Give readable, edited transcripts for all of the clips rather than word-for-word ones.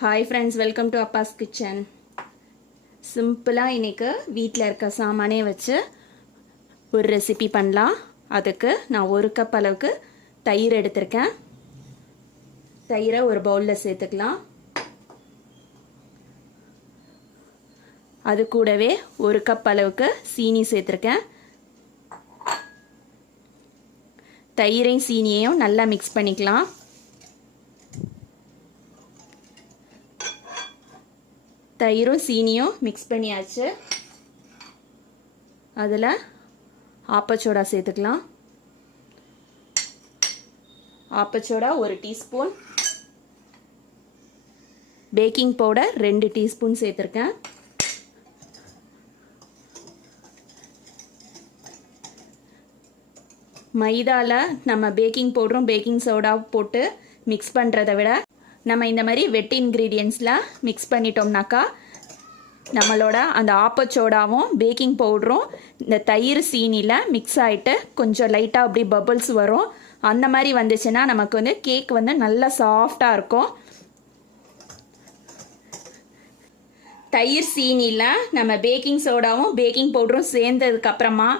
Hi friends, welcome to Abbas kitchen. சிம்பிளாக இன்றைக்கி வீட்டில் இருக்க சாமானே வச்சு ஒரு ரெசிபி பண்ணலாம். அதுக்கு நான் 1 கப் அளவுக்கு தயிர் எடுத்திருக்கேன். தயிரை ஒரு பவுலில் சேர்த்துக்கலாம். அது கூடவே 1 கப் அளவுக்கு சீனி சேர்த்துருக்கேன். தயிரையும் சீனியையும் நல்லா மிக்ஸ் பண்ணிக்கலாம். தயிரும் சீனியும் மிக்ஸ் பண்ணியாச்சு. அதில் ஆப்பச்சோடா சேர்த்துக்கலாம். ஆப்பச்சோடா 1 டீஸ்பூன், பேக்கிங் பவுடர் 2 டீஸ்பூன் சேர்த்துருக்கேன். மைதாவில் நம்ம பேக்கிங் பவுடரும் பேக்கிங் சோடாவும் போட்டு மிக்ஸ் பண்ணுறதை விட நம்ம இந்த மாதிரி வெட் இன்க்ரீடியன்ஸில் மிக்ஸ் பண்ணிட்டோம்னாக்கா நம்மளோட அந்த ஆப்பச்சோடாவும் பேக்கிங் பவுடரும் இந்த தயிர் சீனியில் மிக்ஸ் ஆகிட்டு கொஞ்சம் லைட்டாக அப்படி பபிள்ஸ் வரும். அந்த மாதிரி வந்துச்சுன்னா நமக்கு வந்து கேக் வந்து நல்லா சாஃப்டாக இருக்கும். தயிர் சீனியில் நம்ம பேக்கிங் சோடாவும் பேக்கிங் பவுடரும் சேர்ந்ததுக்கப்புறமா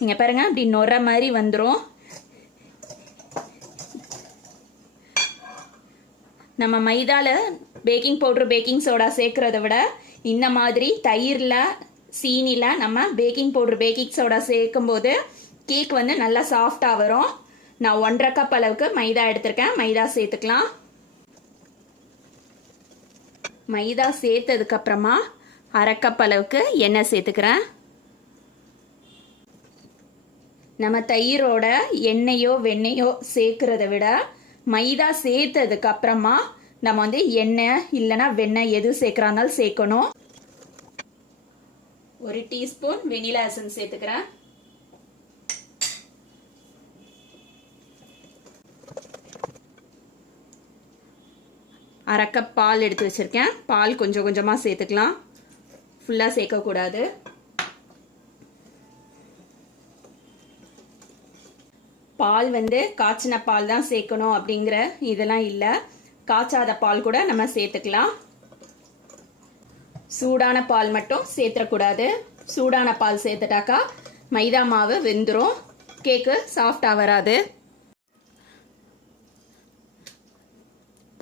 இங்கே பாருங்கள், அப்படி நொற மாதிரி வந்துடும். நம்ம மைதாவில் பேக்கிங் பவுடர் பேக்கிங் சோடா சேர்க்குறத விட இந்த மாதிரி தயிரில் சீனியில் நம்ம பேக்கிங் பவுடர் பேக்கிங் சோடா சேர்க்கும்போது கேக் வந்து நல்லா சாஃப்டாக வரும். நான் 1.5 கப் அளவுக்கு மைதா எடுத்திருக்கேன். மைதா சேர்த்துக்கலாம். மைதா சேர்த்ததுக்கப்புறமா 1/2 கப் அளவுக்கு எண்ணெய் சேர்த்துக்கிறேன். நம்ம தயிரோட எண்ணெயோ வெண்ணெயோ சேர்க்குறத விட மைதா சேர்த்ததுக்கு அப்புறமா நம்ம வந்து எண்ணெய் இல்லைன்னா வெண்ணெய் எது சேர்க்குறாந்தாலும் சேர்க்கணும். 1 டீஸ்பூன் வெனிலா எசன்ஸ் சேர்த்துக்கிறேன். அரை கப் பால் எடுத்து வச்சிருக்கேன். பால் கொஞ்சம் கொஞ்சமாக சேர்த்துக்கலாம், ஃபுல்லாக சேர்க்கக்கூடாது. பால் வந்து காய்ச்சின பால் தான் சேர்க்கணும் அப்படிங்கிற இதெல்லாம் இல்லை. காய்ச்சாத பால் கூட நம்ம சேர்த்துக்கலாம். சூடான பால் மட்டும் சேர்த்துடக்கூடாது. சூடான பால் சேர்த்துட்டாக்கா மைதா மாவு வெந்துடும், கேக்கு சாஃப்டாக வராது.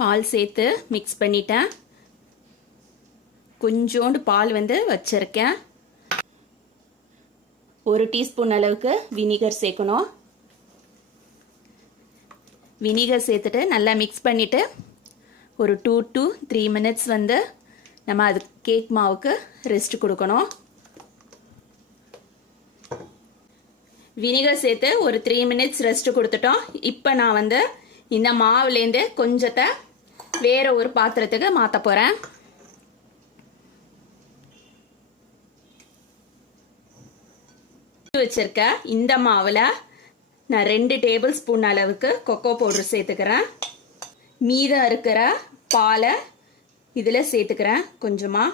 பால் சேர்த்து மிக்ஸ் பண்ணிட்டேன். கொஞ்சோண்டு பால் வந்து வச்சிருக்கேன். 1 டீஸ்பூன் அளவுக்கு வினிகர் சேர்க்கணும். வினிகர் சேர்த்துட்டு நல்லா மிக்ஸ் பண்ணிவிட்டு ஒரு 2 to 3 மினிட்ஸ் வந்து நம்ம அது கேக் மாவுக்கு ரெஸ்ட் கொடுக்கணும். வினிகர் சேர்த்து ஒரு 3 மினிட்ஸ் ரெஸ்ட் கொடுத்துட்டோம். இப்போ நான் வந்து இந்த மாவுலேருந்து கொஞ்சத்தை வேற ஒரு பாத்திரத்துக்கு மாற்ற போகிறேன். வச்சிருக்க இந்த மாவில் நான் 2 டேபிள் ஸ்பூன் அளவுக்கு கொக்கோ பவுடர் சேர்த்துக்கிறேன். மீதம் இருக்கிற பாலை இதில் சேர்த்துக்கிறேன் கொஞ்சமாக.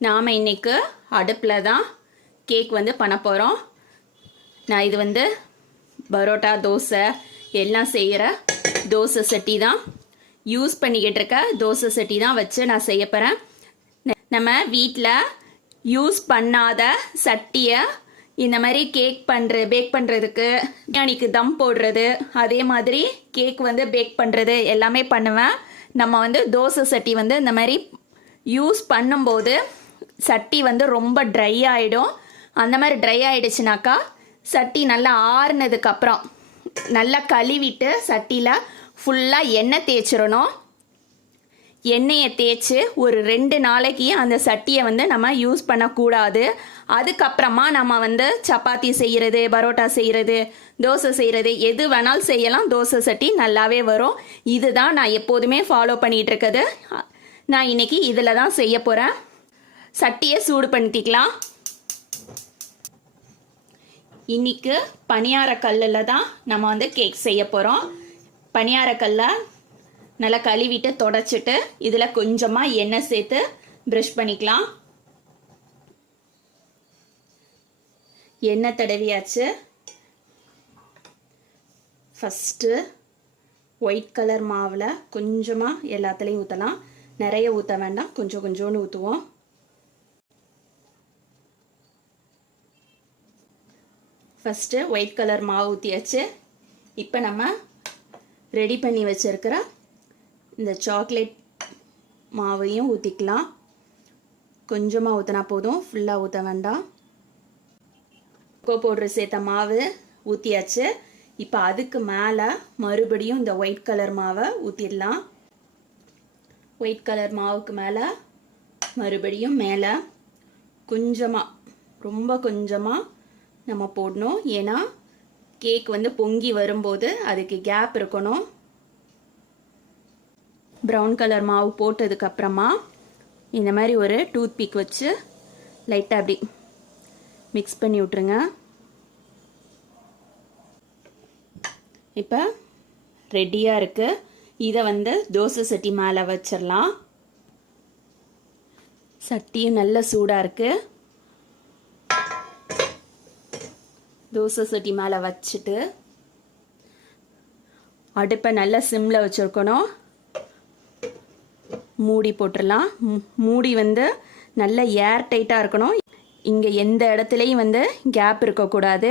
நாம் இன்னைக்கு அடுப்பில் தான் கேக் வந்து பண்ண போகிறோம். நான் இது வந்து பரோட்டா தோசை எல்லாம் செய்கிற தோசை சட்டி தான் யூஸ் பண்ணிக்கிட்டு இருக்க. தோசை சட்டி தான் வச்சு நான் செய்ய போகிறேன். நம்ம வீட்டில் யூஸ் பண்ணாத சட்டியை இந்த மாதிரி கேக் பேக் பண்ணுறதுக்கு, பிரியாணிக்கு தம் போடுறது, அதே மாதிரி கேக் வந்து பேக் பண்ணுறது எல்லாமே பண்ணுவேன். நம்ம வந்து தோசை சட்டி வந்து இந்த மாதிரி யூஸ் பண்ணும்போது சட்டி வந்து ரொம்ப ட்ரை ஆகிடும். அந்த மாதிரி ட்ரை ஆகிடுச்சுனாக்கா சட்டி நல்லா ஆறுனதுக்கப்புறம் நல்லா கழுவிட்டு சட்டியில் ஃபுல்லாக எண்ணெய் தேய்ச்சிடணும். எண்ணெயை தேய்ச்சி ஒரு 2 நாளைக்கு அந்த சட்டியை வந்து நம்ம யூஸ் பண்ணக்கூடாது. அதுக்கப்புறமா நம்ம வந்து சப்பாத்தி செய்கிறது, பரோட்டா செய்கிறது, தோசை செய்கிறது எது வேணாலும் செய்யலாம். தோசை சட்டி நல்லாவே வரும். இதுதான் நான் எப்போதுமே ஃபாலோ பண்ணிகிட்டு இருக்கிறது. நான் இன்னைக்கு இதில் தான் செய்ய போகிறேன். சட்டியை சூடு பண்ணிக்கலாம். இன்னைக்கு பணியாரக்கல்லில் தான் நம்ம வந்து கேக் செய்ய போகிறோம். பணியாரக்கல்லை நல்லா கழுவிட்டு தொடச்சிட்டு இதில் கொஞ்சமாக எண்ணெய் சேர்த்து ப்ரஷ் பண்ணிக்கலாம். எண்ணெய் தடவியாச்சு. ஃபஸ்ட்டு ஒயிட் கலர் மாவில் கொஞ்சமாக எல்லாத்துலேயும் ஊற்றலாம். நிறைய ஊற்ற வேண்டாம், கொஞ்சம் கொஞ்சோன்னு ஊற்றுவோம். ஃபஸ்ட்டு ஒயிட் கலர் மாவு ஊற்றியாச்சு. இப்போ நம்ம ரெடி பண்ணி வச்சுருக்கிற இந்த சாக்லேட் மாவையும் ஊற்றிக்கலாம். கொஞ்சமாக ஊற்றினா போதும், ஃபுல்லாக ஊற்ற வேண்டாம். கொக்கோ பவுட்ரு சேர்த்த மாவு ஊற்றியாச்சு. இப்போ அதுக்கு மேலே மறுபடியும் இந்த ஒயிட் கலர் மாவை ஊற்றிடலாம். ஒயிட் கலர் மாவுக்கு மேலே மறுபடியும் மேலே கொஞ்சமாக, ரொம்ப கொஞ்சமாக நம்ம போடணும். ஏன்னா கேக் வந்து பொங்கி வரும்போது அதுக்கு கேப் இருக்கணும். ப்ரௌன் கலர் மாவு போட்டதுக்கப்புறமா இந்த மாதிரி ஒரு டூத் பிக் வச்சு லைட்டாக அப்படி மிக்ஸ் பண்ணி விட்ருங்க. இப்போ ரெடியாக இருக்குது. இதை வந்து தோசை சட்டி மேலே வச்சிடலாம். சட்டியும் நல்ல சூடாக இருக்குது. தோசை சட்டி மேலே வச்சுட்டு அடுப்பை நல்லா சிம்மில் வச்சுருக்கணும். மூடி போட்டுடலாம். மூடி வந்து நல்ல ஏர் டைட்டாக இருக்கணும். இங்கே எந்த இடத்துலையும் வந்து கேப் இருக்கக்கூடாது.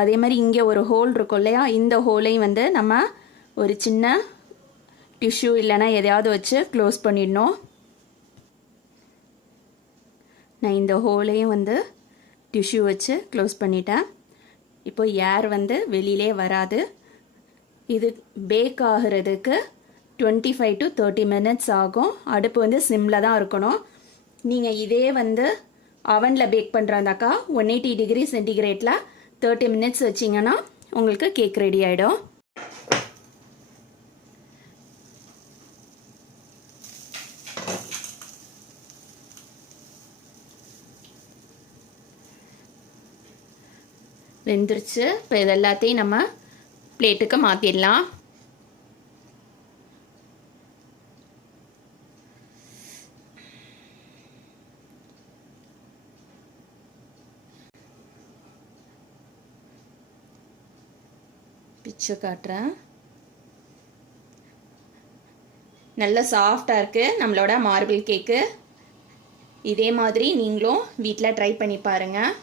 அதே மாதிரி இங்கே ஒரு ஹோல் இருக்கும் இல்லையா, இந்த ஹோலையும் வந்து நம்ம ஒரு சின்ன டிஷ்யூ இல்லைன்னா எதையாவது வச்சு க்ளோஸ் பண்ணிடணும். நான் இந்த ஹோலையும் வந்து டிஷ்யூ வச்சு க்ளோஸ் பண்ணிட்டேன். இப்போ ஏர் வந்து வெளியிலே வராது. இது பேக் ஆகிறதுக்கு 25 to 30 minutes ஆகும். அடுப்பு வந்து சிம்மில் தான் இருக்கணும். நீங்கள் இதே வந்து அவனில் பேக் பண்ணுறாந்தாக்கா 180 degree சென்டிகிரேட்டில் 30 minutes வச்சிங்கன்னா உங்களுக்கு கேக் ரெடி ஆகிடும். வெந்துருச்சு. இப்போ இது எல்லாத்தையும் நம்ம பிளேட்டுக்கு மாற்றிடலாம். பிச்சு காட்டுறேன். நல்ல சாஃப்டாக இருக்குது நம்மளோட மார்பிள் கேக்கு. இதே மாதிரி நீங்களும் வீட்டில் ட்ரை பண்ணி பாருங்கள்.